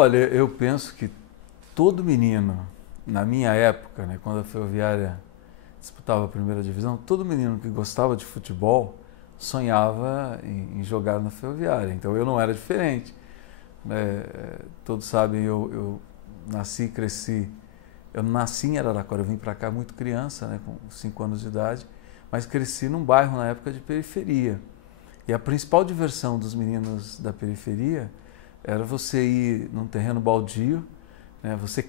Olha, eu penso que todo menino, na minha época, né, quando a Ferroviária disputava a primeira divisão, todo menino que gostava de futebol sonhava em jogar na Ferroviária. Então eu não era diferente. Todos sabem, eu nasci e cresci. Eu nasci em Araraquara, eu vim para cá muito criança, né, com 5 anos de idade, mas cresci num bairro na época de periferia. E a principal diversão dos meninos da periferia era você ir num terreno baldio, né, você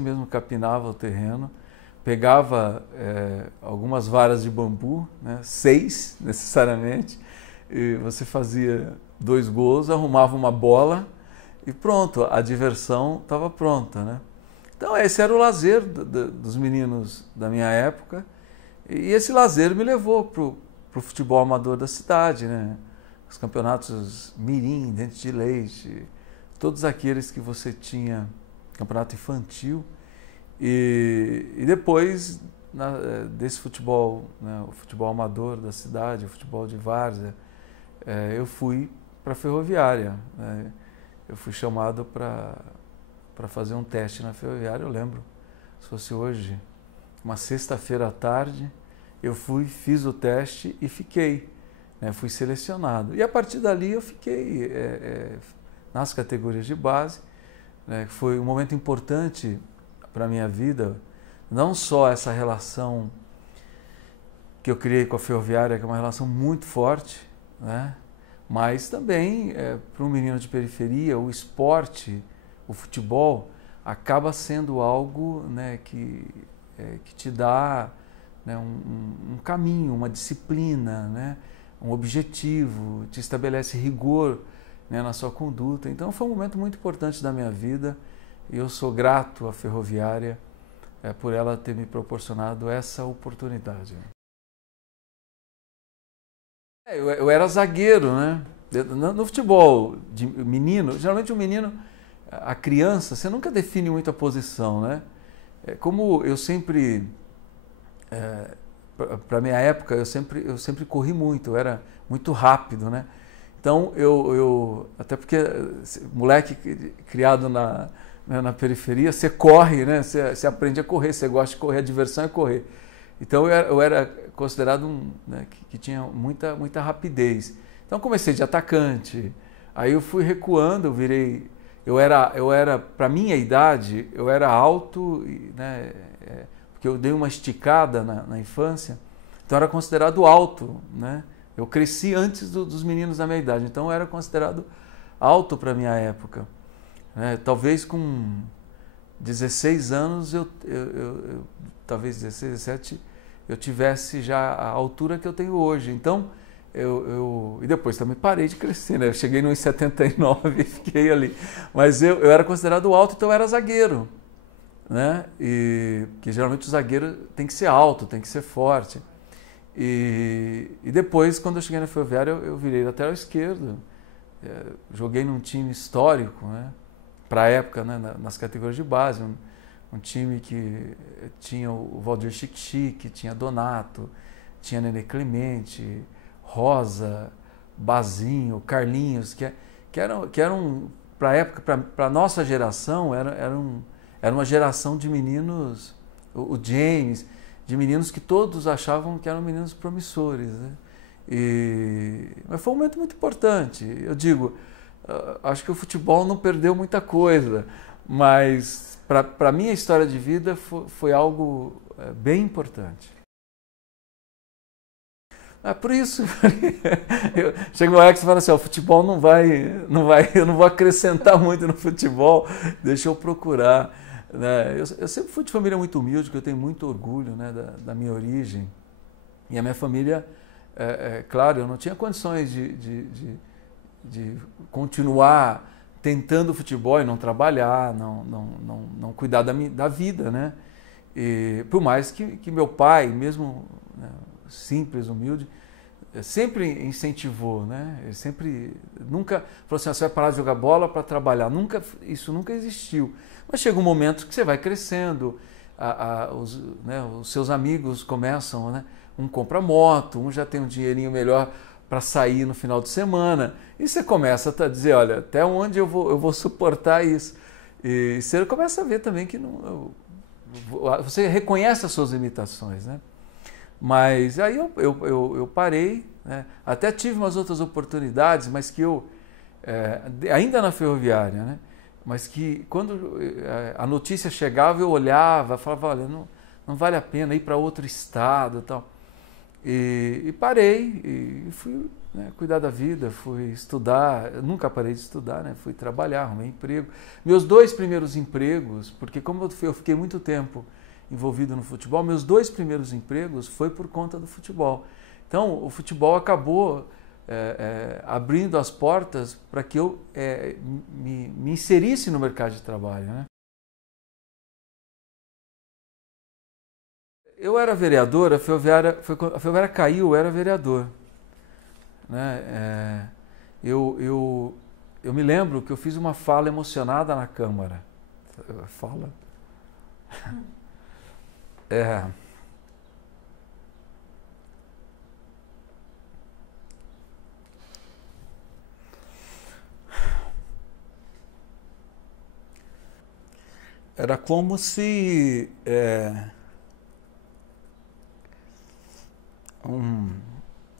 mesmo capinava o terreno, pegava algumas varas de bambu, né, 6 necessariamente, e você fazia 2 gols, arrumava uma bola e pronto, a diversão estava pronta, né? Então esse era o lazer dos meninos da minha época, e esse lazer me levou para o futebol amador da cidade, né? Os campeonatos mirim, dente de leite, todos aqueles que você tinha, campeonato infantil, e depois desse futebol, né, o futebol amador da cidade, o futebol de várzea, eu fui para a Ferroviária, né? Eu fui chamado para fazer um teste na Ferroviária, eu lembro, se fosse hoje, uma sexta-feira à tarde, eu fui, fiz o teste e fiquei, né, fui selecionado. E a partir dali eu fiquei nas categorias de base, né, foi um momento importante para a minha vida, não só essa relação que eu criei com a Ferroviária, que é uma relação muito forte, né, mas também para um menino de periferia, o esporte, o futebol, acaba sendo algo, né, que te dá, né, um caminho, uma disciplina, né, um objetivo, te estabelece rigor, né, na sua conduta. Então foi um momento muito importante da minha vida e eu sou grato à Ferroviária por ela ter me proporcionado essa oportunidade. Eu era zagueiro, né? No futebol de menino, geralmente o menino, a criança, você nunca define muito a posição, né? Como eu sempre, para a minha época, eu sempre corri muito, eu era muito rápido, né? Então, até porque moleque criado na periferia, você corre, né? Você aprende a correr, você gosta de correr, a diversão é correr. Então, eu era considerado né, que tinha muita rapidez. Então, comecei de atacante, aí eu fui recuando, eu era para minha idade, eu era alto, né, porque eu dei uma esticada na infância, então eu era considerado alto, né? Eu cresci antes dos meninos da minha idade, então eu era considerado alto para a minha época, né? Talvez com 16 anos, talvez 16, 17, eu tivesse já a altura que eu tenho hoje. Então, e depois também parei de crescer, né? Eu cheguei no 1,79 e fiquei ali. Mas eu era considerado alto, então eu era zagueiro, né? Que geralmente o zagueiro tem que ser alto, tem que ser forte. E depois, quando eu cheguei na Ferroviária, eu virei lateral esquerdo. Joguei num time histórico, né? Para a época, né? Nas categorias de base. Um time que tinha o Valdir Chique, tinha Donato, tinha Nenê Clemente, Rosa, Bazinho, Carlinhos, que eram para a época, para a nossa geração, era uma geração de meninos, o James, de meninos que todos achavam que eram meninos promissores, né? Mas foi um momento muito importante. Eu digo, acho que o futebol não perdeu muita coisa, mas para a minha história de vida foi algo bem importante. Por isso, chega uma hora que você fala assim, o futebol não vai, eu não vou acrescentar muito no futebol, deixa eu procurar, né? Eu sempre fui de família muito humilde, que eu tenho muito orgulho, né, da minha origem. E a minha família, claro, eu não tinha condições de continuar tentando futebol e não trabalhar, não cuidar da vida, né? E, por mais que meu pai, mesmo, né, simples, humilde, sempre incentivou, né? Ele sempre, nunca falou assim, você vai parar de jogar bola para trabalhar, isso nunca existiu. Mas chega um momento que você vai crescendo, os seus amigos começam, né? Um compra moto, um já tem um dinheirinho melhor para sair no final de semana. E você começa a dizer, olha, até onde eu vou suportar isso? E você começa a ver também que não, você reconhece as suas limitações, né? Mas aí eu parei, né? Até tive umas outras oportunidades, mas que ainda na Ferroviária, né? Mas que quando a notícia chegava, eu olhava, falava, olha, não vale a pena ir para outro estado e tal. E parei, e fui, né, cuidar da vida, fui estudar, eu nunca parei de estudar, né? Fui trabalhar, arrumei emprego. Meus 2 primeiros empregos, porque como eu fiquei muito tempo envolvido no futebol, meus 2 primeiros empregos foi por conta do futebol. Então, o futebol acabou abrindo as portas para que eu me inserisse no mercado de trabalho, né? Eu era vereador, a Ferroviária caiu, eu era vereador, né? Eu me lembro que eu fiz uma fala emocionada na Câmara. Fala? Era como se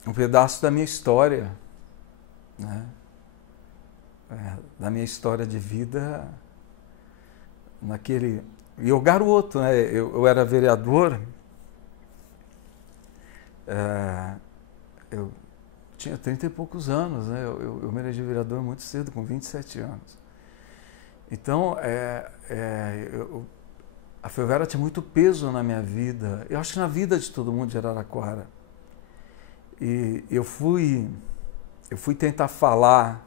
um pedaço da minha história, né? Da minha história de vida naquele... E eu garoto, né? Eu era vereador, eu tinha 30 e poucos anos, né? Eu me elegi vereador muito cedo, com 27 anos. Então, a Ferroviária tinha muito peso na minha vida, eu acho que na vida de todo mundo de Araraquara. E eu fui tentar falar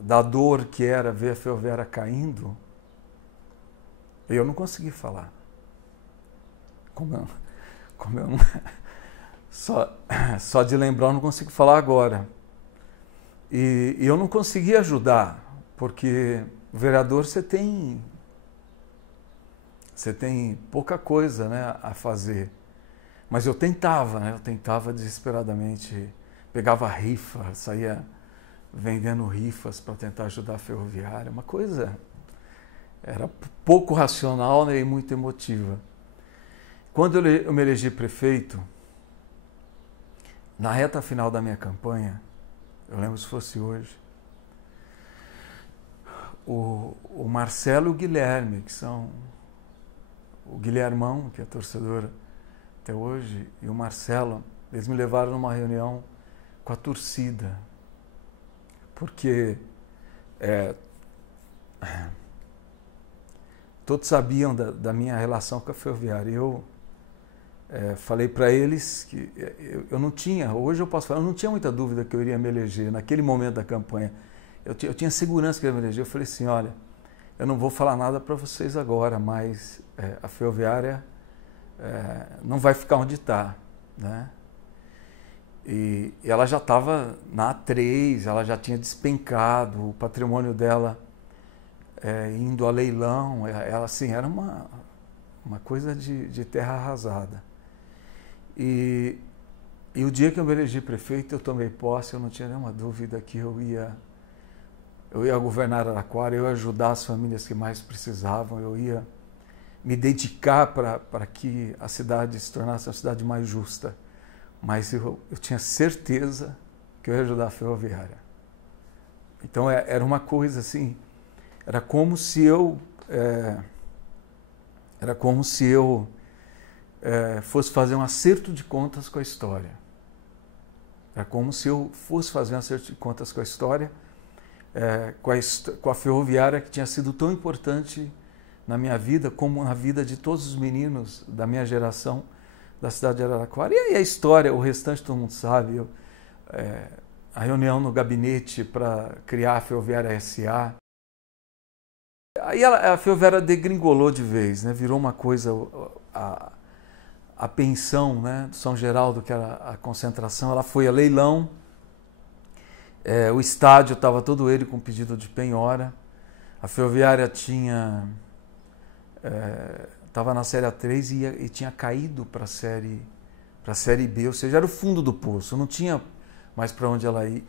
da dor que era ver a Ferroviária caindo, e eu não consegui falar. Como eu não, só de lembrar eu não consigo falar agora. E eu não consegui ajudar, porque o vereador você tem pouca coisa, né, a fazer. Mas eu tentava, né? Eu tentava desesperadamente, pegava rifa, saía vendendo rifas para tentar ajudar a Ferroviária, uma coisa era pouco racional, né, e muito emotiva. Quando eu me elegi prefeito, na reta final da minha campanha, eu lembro se fosse hoje, o Marcelo e o Guilherme, que são o Guilhermão, que é torcedor até hoje, e o Marcelo, eles me levaram numa reunião com a torcida, porque todos sabiam da minha relação com a Ferroviária. Eu falei para eles que eu não tinha, hoje eu posso falar, eu não tinha muita dúvida que eu iria me eleger naquele momento da campanha. Eu tinha segurança que eu ia me eleger. Eu falei assim, olha, eu não vou falar nada para vocês agora, mas a Ferroviária não vai ficar onde está, né? E ela já estava na A3, ela já tinha despencado, o patrimônio dela indo a leilão, ela assim, era uma coisa de terra arrasada. E o dia que eu me elegi prefeito, eu tomei posse, eu não tinha nenhuma dúvida que eu ia governar Araraquara, eu ia ajudar as famílias que mais precisavam, eu ia me dedicar para que a cidade se tornasse uma cidade mais justa. Mas eu tinha certeza que eu ia ajudar a Ferroviária. Então era uma coisa assim, era como se eu fosse fazer um acerto de contas com a história. Era como se eu fosse fazer um acerto de contas com a história, com a Ferroviária, que tinha sido tão importante na minha vida, como na vida de todos os meninos da minha geração da cidade de Araraquara. E aí a história, o restante todo mundo sabe, a reunião no gabinete para criar a Ferroviária SA. Aí a Ferroviária degringolou de vez, né? Virou uma coisa, a pensão, né, do São Geraldo, que era a concentração, ela foi a leilão, o estádio estava todo ele com pedido de penhora, a Ferroviária estava na Série A3 e tinha caído para a Série para a Série B, ou seja, era o fundo do poço, não tinha mais para onde ela ir.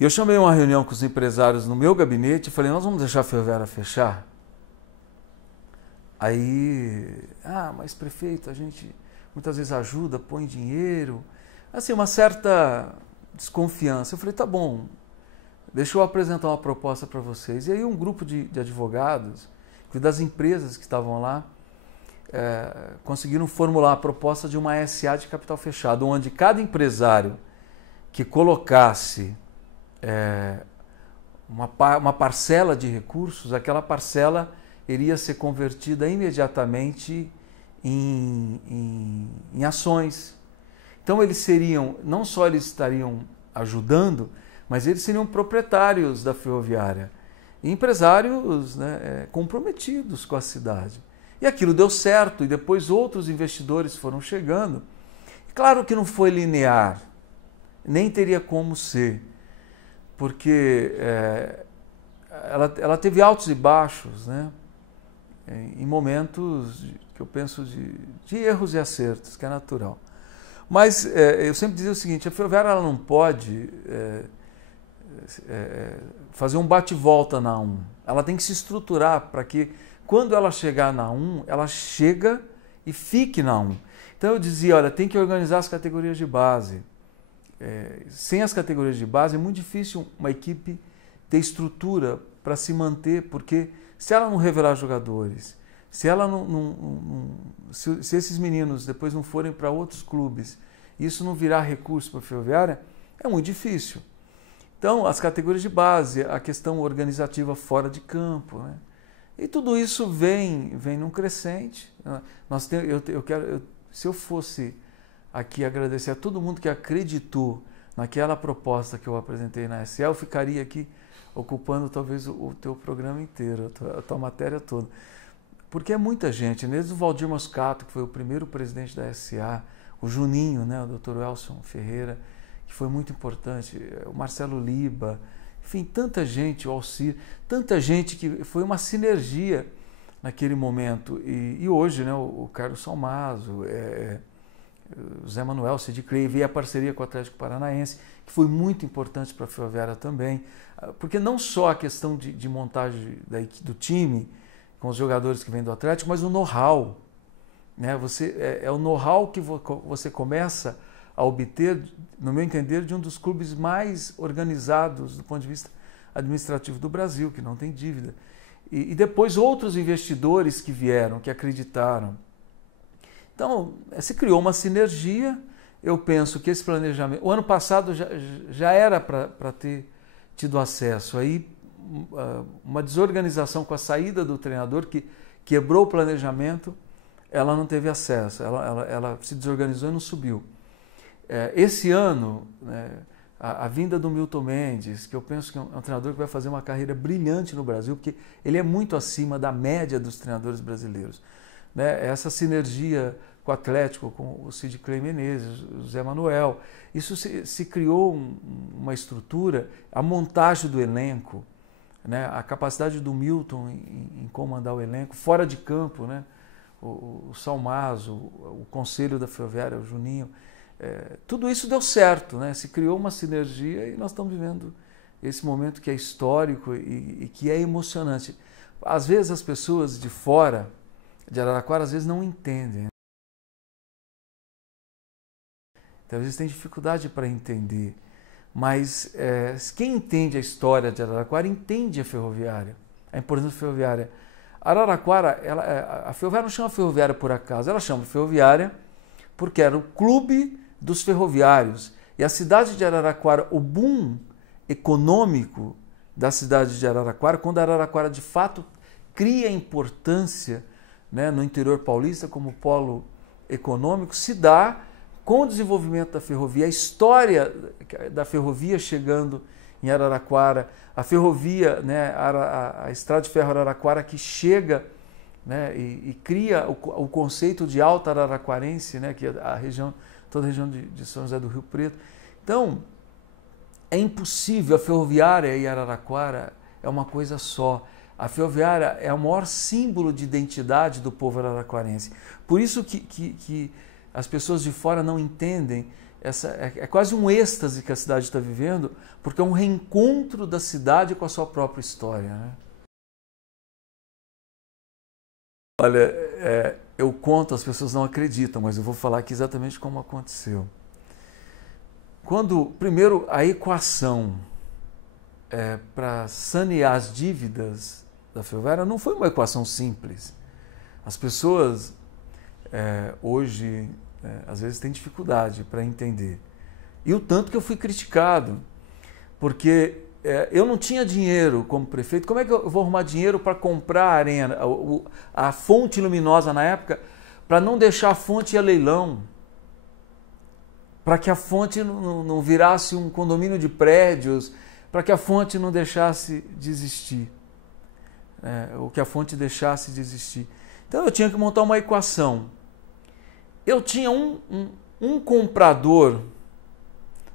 E eu chamei uma reunião com os empresários no meu gabinete e falei, nós vamos deixar a Ferroviária fechar? Aí, mas prefeito, a gente muitas vezes ajuda, põe dinheiro, assim, uma certa desconfiança. Eu falei, tá bom, deixa eu apresentar uma proposta para vocês. E aí um grupo de advogados, das empresas que estavam lá, conseguiram formular a proposta de uma SA de capital fechado, onde cada empresário que colocasse uma parcela de recursos, aquela parcela iria ser convertida imediatamente em ações. Então eles seriam, não só eles estariam ajudando, mas eles seriam proprietários da Ferroviária, e empresários, né, comprometidos com a cidade. E aquilo deu certo, e depois outros investidores foram chegando. Claro que não foi linear, nem teria como ser, porque ela teve altos e baixos, né, em momentos que eu penso de erros e acertos, que é natural. Mas eu sempre dizia o seguinte, a Ferroviária ela não pode fazer um bate-volta na 1. Ela tem que se estruturar para que, quando ela chegar na 1, ela chega e fique na 1. Então eu dizia, olha, tem que organizar as categorias de base. Sem as categorias de base é muito difícil uma equipe ter estrutura para se manter, porque se ela não revelar jogadores, se ela se esses meninos depois não forem para outros clubes, isso não virar recurso para a Ferroviária, é muito difícil. Então, as categorias de base, a questão organizativa fora de campo, né? E tudo isso vem num crescente. Se eu fosse aqui agradecer a todo mundo que acreditou naquela proposta que eu apresentei na SA, eu ficaria aqui ocupando talvez o teu programa inteiro, a tua matéria toda. Porque é muita gente, desde o Valdir Moscato, que foi o primeiro presidente da SA, o Juninho, né, o Dr. Elson Ferreira, que foi muito importante, o Marcelo Liba, enfim, tanta gente, o Alcir, tanta gente que foi uma sinergia naquele momento. E hoje, né, o Carlos Salmazo, o Zé Manuel, Cid Clay, veio a parceria com o Atlético Paranaense, que foi muito importante para a Ferroviária também, porque não só a questão de montagem do time, com os jogadores que vêm do Atlético, mas o know-how. Né? É o know-how que você começa a obter, no meu entender, de um dos clubes mais organizados do ponto de vista administrativo do Brasil, que não tem dívida. E depois outros investidores que vieram, que acreditaram. Então, se criou uma sinergia. Eu penso que esse planejamento... O ano passado já era para ter tido acesso. Aí, uma desorganização com a saída do treinador, que quebrou o planejamento, ela não teve acesso. Ela se desorganizou e não subiu. Esse ano, né, a vinda do Milton Mendes, que eu penso que é um treinador que vai fazer uma carreira brilhante no Brasil, porque ele é muito acima da média dos treinadores brasileiros. Né? Essa sinergia com o Atlético, com o Cid Clay Menezes, o Zé Manuel, isso se criou uma estrutura, a montagem do elenco, né? A capacidade do Milton em comandar o elenco, fora de campo, né? O Salmazo, o Conselho da Ferroviária, o Juninho, tudo isso deu certo, né? Se criou uma sinergia e nós estamos vivendo esse momento que é histórico e que é emocionante. Às vezes as pessoas de fora de Araraquara às vezes não entendem. Então, às vezes tem dificuldade para entender. Mas quem entende a história de Araraquara entende a Ferroviária, a importância da Ferroviária. Araraquara, a Ferroviária não chama Ferroviária por acaso, ela chama Ferroviária porque era o clube dos ferroviários. E a cidade de Araraquara, o boom econômico da cidade de Araraquara, quando Araraquara de fato cria importância, né, no interior paulista como polo econômico, se dá com o desenvolvimento da ferrovia, a história da ferrovia chegando em Araraquara, a ferrovia, né, a estrada de ferro Araraquara que chega, né, e cria o conceito de Alta Araraquarense, né, que é toda a região de São José do Rio Preto. Então, é impossível, a ferroviária e Araraquara é uma coisa só. A ferroviária é o maior símbolo de identidade do povo araraquarense. Por isso que as pessoas de fora não entendem. É quase um êxtase que a cidade está vivendo, porque é um reencontro da cidade com a sua própria história, né? Olha, eu conto, as pessoas não acreditam, mas eu vou falar aqui exatamente como aconteceu. Primeiro, a equação para sanear as dívidas da Ferroviária não foi uma equação simples. As pessoas hoje, às vezes, têm dificuldade para entender. E o tanto que eu fui criticado, porque eu não tinha dinheiro como prefeito. Como é que eu vou arrumar dinheiro para comprar a arena, a fonte luminosa na época, para não deixar a fonte ir a leilão? Para que a fonte não virasse um condomínio de prédios, para que a fonte não deixasse de existir, ou que a fonte deixasse de existir. Então eu tinha que montar uma equação. Eu tinha um comprador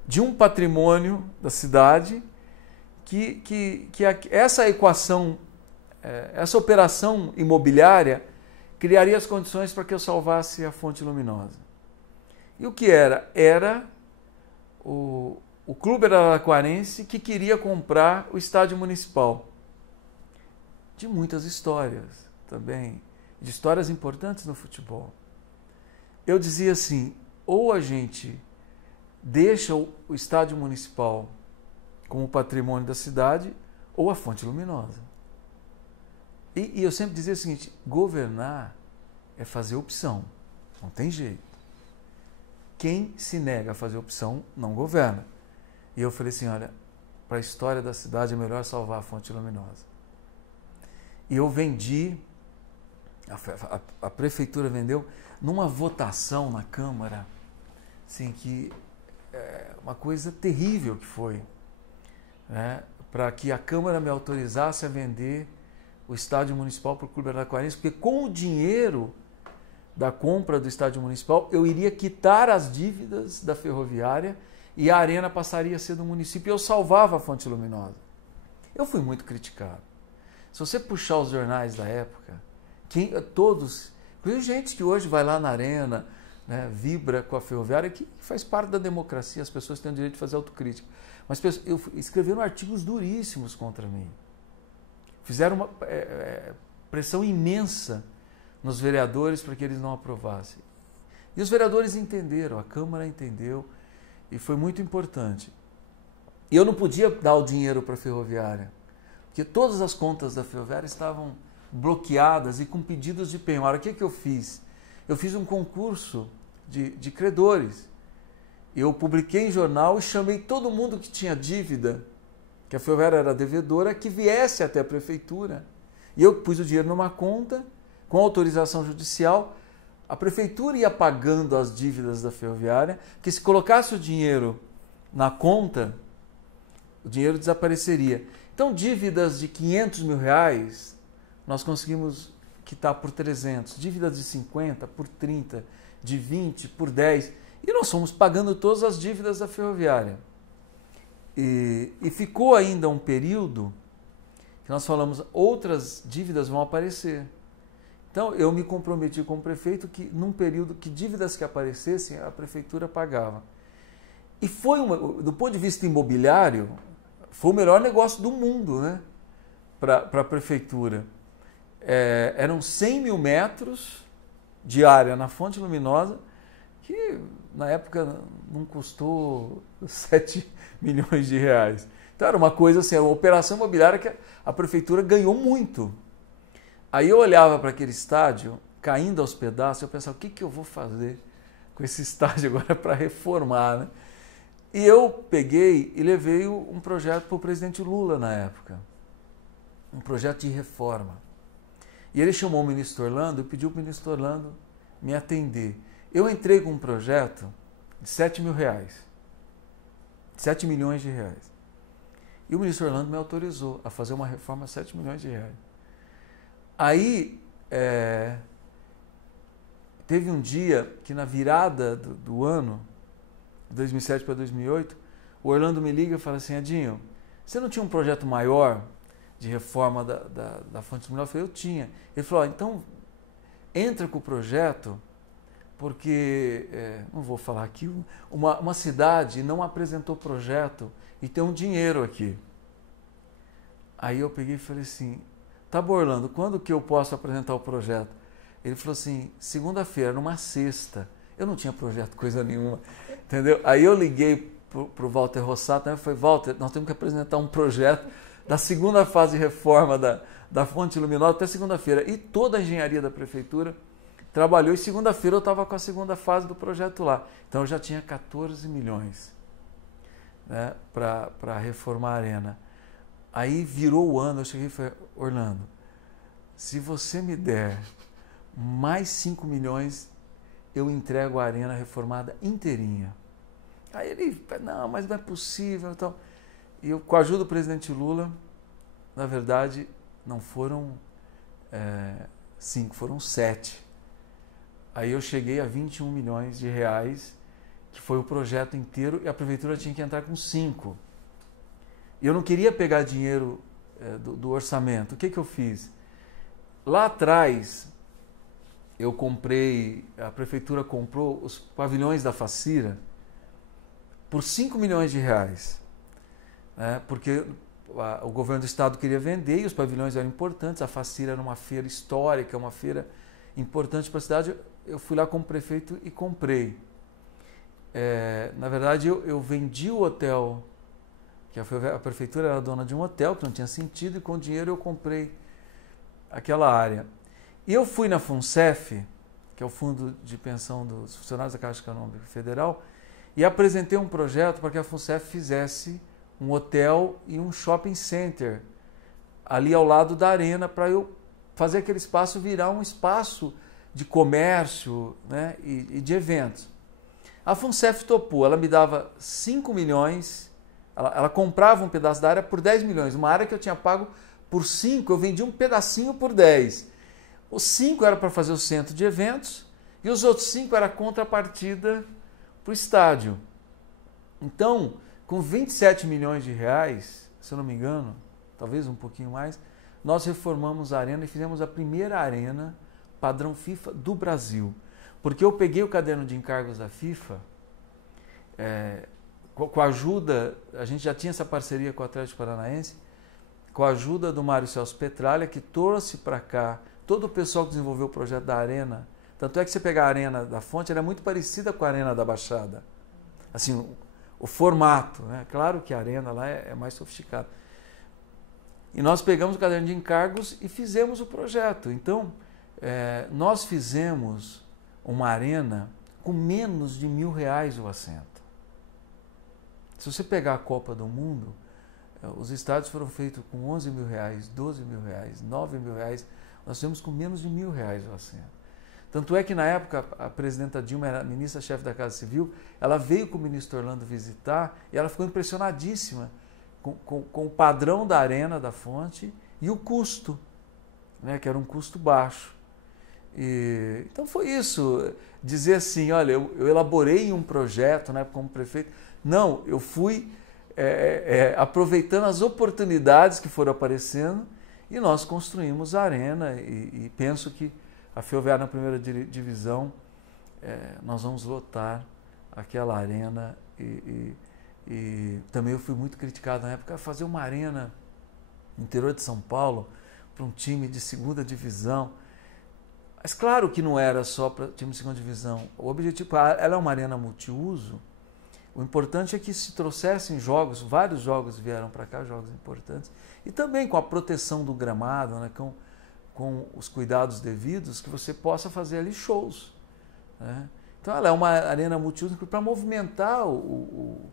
de um patrimônio da cidade que essa equação, essa operação imobiliária criaria as condições para que eu salvasse a fonte luminosa. E o que era? Era o Clube Araraquarense que queria comprar o estádio municipal. De muitas histórias também, de histórias importantes no futebol. Eu dizia assim, ou a gente deixa o estádio municipal como patrimônio da cidade, ou a fonte luminosa. E eu sempre dizia o seguinte, governar é fazer opção, não tem jeito. Quem se nega a fazer opção não governa. E eu falei assim, olha, para a história da cidade é melhor salvar a fonte luminosa. E eu vendi, a prefeitura vendeu, numa votação na Câmara, assim, que uma coisa terrível que foi, né, para que a Câmara me autorizasse a vender o estádio municipal para o Clube Araraquarense, porque com o dinheiro da compra do estádio municipal, eu iria quitar as dívidas da Ferroviária e a arena passaria a ser do município e eu salvava a fonte luminosa. Eu fui muito criticado. Se você puxar os jornais da época, todos, inclusive gente que hoje vai lá na arena, né, vibra com a Ferroviária, que faz parte da democracia, as pessoas têm o direito de fazer autocrítica. Mas escreveram artigos duríssimos contra mim. Fizeram uma pressão imensa nos vereadores para que eles não aprovassem. E os vereadores entenderam, a Câmara entendeu, e foi muito importante. E eu não podia dar o dinheiro para a Ferroviária, porque todas as contas da Ferroviária estavam bloqueadas e com pedidos de penhora. O que eu fiz? Eu fiz um concurso de credores. Eu publiquei em jornal e chamei todo mundo que tinha dívida, que a Ferroviária era devedora, que viesse até a prefeitura. E eu pus o dinheiro numa conta, com autorização judicial, a prefeitura ia pagando as dívidas da Ferroviária, que se colocasse o dinheiro na conta, o dinheiro desapareceria. Então, dívidas de 500 mil reais, nós conseguimos quitar por 300, dívidas de 50 por 30, de 20 por 10, e nós fomos pagando todas as dívidas da Ferroviária. E ficou ainda um período que nós falamos, outras dívidas vão aparecer. Então, eu me comprometi com o prefeito que, num período que dívidas que aparecessem, a prefeitura pagava. E foi, do ponto de vista imobiliário, foi o melhor negócio do mundo, né, para a prefeitura. Eram 100 mil metros de área na fonte luminosa, que na época não custou 7 milhões de reais. Então, era uma coisa assim, era uma operação imobiliária que a prefeitura ganhou muito. Aí eu olhava para aquele estádio, caindo aos pedaços, eu pensava, o que eu vou fazer com esse estádio agora para reformar, né? E eu peguei e levei um projeto para o presidente Lula na época, um projeto de reforma. E ele chamou o ministro Orlando e pediu para o ministro Orlando me atender. Eu entrei com um projeto de 7 mil reais, 7 milhões de reais. E o ministro Orlando me autorizou a fazer uma reforma de 7 milhões de reais. Aí, teve um dia que na virada do ano, 2007 para 2008, o Orlando me liga e fala assim, Edinho, você não tinha um projeto maior de reforma da fonte luminosa? Eu falei, eu tinha. Ele falou, então entra com o projeto porque, não vou falar aqui, uma cidade não apresentou projeto e tem um dinheiro aqui. Aí eu peguei e falei assim, tá, Orlando, quando que eu posso apresentar o projeto? Ele falou assim, segunda-feira, numa sexta. Eu não tinha projeto, coisa nenhuma, entendeu? Aí eu liguei para o Walter Rossato, e falei, Walter, nós temos que apresentar um projeto da segunda fase de reforma da fonte luminosa até segunda-feira. E toda a engenharia da prefeitura trabalhou, e segunda-feira eu estava com a segunda fase do projeto lá. Então eu já tinha 14 milhões, né, para reformar a arena. Aí virou o ano, eu cheguei e falei, Orlando, se você me der mais 5 milhões, eu entrego a arena reformada inteirinha. Aí ele, não, mas não é possível. Então, e eu, com a ajuda do presidente Lula, na verdade, não foram 5, foram 7. Aí eu cheguei a 21 milhões de reais, que foi o projeto inteiro, e a prefeitura tinha que entrar com 5. E eu não queria pegar dinheiro do orçamento. O que eu fiz? Lá atrás, eu comprei, a prefeitura comprou os pavilhões da Facira por 5 milhões de reais. Né? Porque o governo do estado queria vender e os pavilhões eram importantes. A Facira era uma feira histórica, uma feira importante para a cidade. Eu fui lá como prefeito e comprei. Na verdade, eu vendi o hotel, que a prefeitura era dona de um hotel que não tinha sentido, e com o dinheiro eu comprei aquela área. E eu fui na FUNCEF, que é o Fundo de Pensão dos Funcionários da Caixa Econômica Federal, e apresentei um projeto para que a FUNCEF fizesse um hotel e um shopping center ali ao lado da arena, para eu fazer aquele espaço virar um espaço de comércio, né, e de eventos. A FUNCEF topou, ela me dava 5 milhões, ela comprava um pedaço da área por 10 milhões, uma área que eu tinha pago por 5, eu vendi um pedacinho por 10. Os 5 era para fazer o centro de eventos e os outros 5 era a contrapartida para o estádio. Então, com 27 milhões de reais, se eu não me engano, talvez um pouquinho mais, nós reformamos a arena e fizemos a primeira arena padrão FIFA do Brasil. Porque eu peguei o caderno de encargos da FIFA, com a ajuda, a gente já tinha essa parceria com o Atlético Paranaense, com a ajuda do Mário Celso Petralha, que trouxe para cá todo o pessoal que desenvolveu o projeto da arena. Tanto é que você pegar a arena da Fonte, ela é muito parecida com a arena da Baixada. Assim, o formato, né? Claro que a arena lá é mais sofisticada. E nós pegamos o caderno de encargos e fizemos o projeto. Então, nós fizemos uma arena com menos de R$1.000 o assento. Se você pegar a Copa do Mundo, os estádios foram feitos com R$11.000, R$12.000, R$9.000. Nós fizemos com menos de R$1.000 o assento. Tanto é que na época a presidenta Dilma era ministra-chefe da Casa Civil, ela veio com o ministro Orlando visitar e ela ficou impressionadíssima com o padrão da arena da Fonte e o custo, né, que era um custo baixo. Então foi isso, dizer assim, olha, eu elaborei um projeto, né, como prefeito. Não, eu fui aproveitando as oportunidades que foram aparecendo e nós construímos a arena e penso que a Ferroviária na primeira divisão, nós vamos lotar aquela arena e também eu fui muito criticado na época, fazer uma arena no interior de São Paulo para um time de segunda divisão. Mas claro que não era só para time de segunda divisão. O objetivo, ela é uma arena multiuso. O importante é que se trouxessem jogos, vários jogos vieram para cá, jogos importantes, e também com a proteção do gramado, né, com os cuidados devidos, que você possa fazer ali shows. Né? Então ela é uma arena multiuso para movimentar o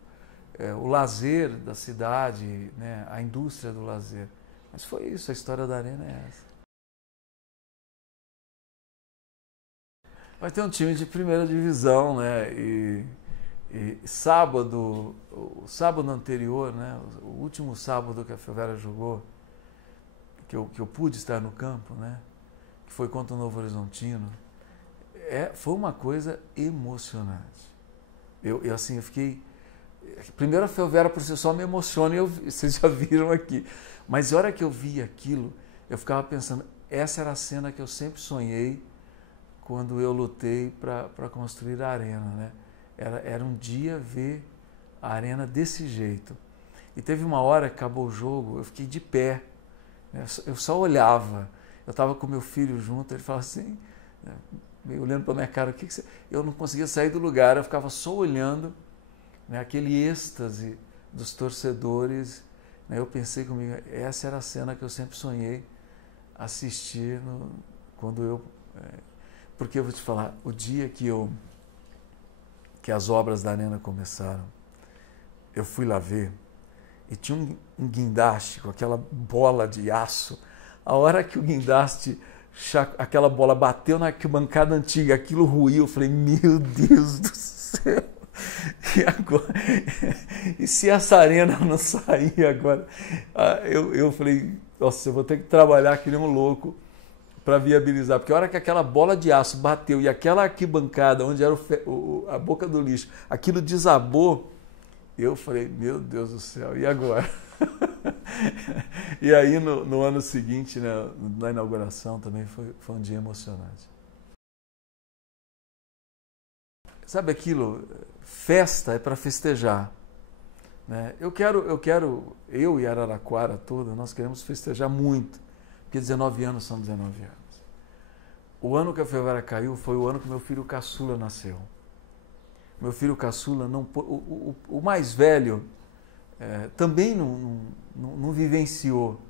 lazer da cidade, né, a indústria do lazer. Mas foi isso, a história da arena é essa. Vai ter um time de primeira divisão, né? E sábado, o sábado anterior, né? O último sábado que a Ferroviária jogou, que eu pude estar no campo, né? Que foi contra o Novo Horizontino, foi uma coisa emocionante. Eu fiquei... Primeiro a Ferroviária por si só me emociona, vocês já viram aqui. Mas a hora que eu vi aquilo, eu ficava pensando, essa era a cena que eu sempre sonhei quando eu lutei para construir a arena, né? Era um dia ver a arena desse jeito. E teve uma hora que acabou o jogo, eu fiquei de pé, né? Eu só olhava. Eu estava com meu filho junto, ele falava assim, né, meio olhando para minha cara, o que você... Eu não conseguia sair do lugar, eu ficava só olhando, né, aquele êxtase dos torcedores, né? Eu pensei comigo, essa era a cena que eu sempre sonhei assistir quando eu... porque eu vou te falar, o dia que as obras da arena começaram, eu fui lá ver e tinha um guindaste com aquela bola de aço. A hora que o guindaste, aquela bola bateu na arquibancada antiga, aquilo ruiu, eu falei, meu Deus do céu! E agora? E se essa arena não sair agora? Eu falei, nossa, eu vou ter que trabalhar que nem um louco para viabilizar, porque a hora que aquela bola de aço bateu e aquela arquibancada, onde era a boca do lixo, aquilo desabou, eu falei, meu Deus do céu, e agora? E aí no ano seguinte, né, na inauguração também foi um dia emocionante. Sabe aquilo? Festa é para festejar, né? Eu e Araraquara toda, nós queremos festejar muito, porque 19 anos são 19 anos. O ano que a Ferroviária caiu foi o ano que meu filho caçula nasceu. Meu filho caçula, o mais velho, também não vivenciou.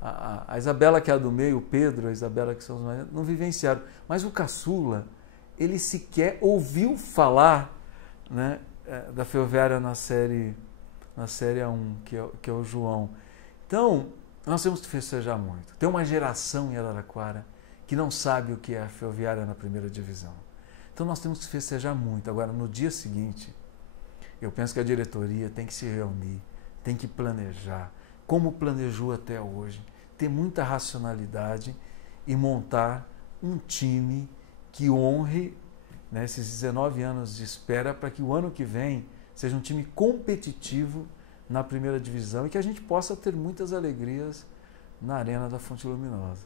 A Isabela, que é a do meio, o Pedro, a Isabela, que são os mais, não vivenciaram. Mas o caçula, ele sequer ouviu falar, né, da Ferroviária na série A1, que é o João. Então, nós temos que festejar muito. Tem uma geração em Araraquara que não sabe o que é a Ferroviária na primeira divisão. Então nós temos que festejar muito. Agora, no dia seguinte, eu penso que a diretoria tem que se reunir, tem que planejar, como planejou até hoje, ter muita racionalidade e montar um time que honre, né, esses 19 anos de espera para que o ano que vem seja um time competitivo na primeira divisão e que a gente possa ter muitas alegrias na Arena da Fonte Luminosa.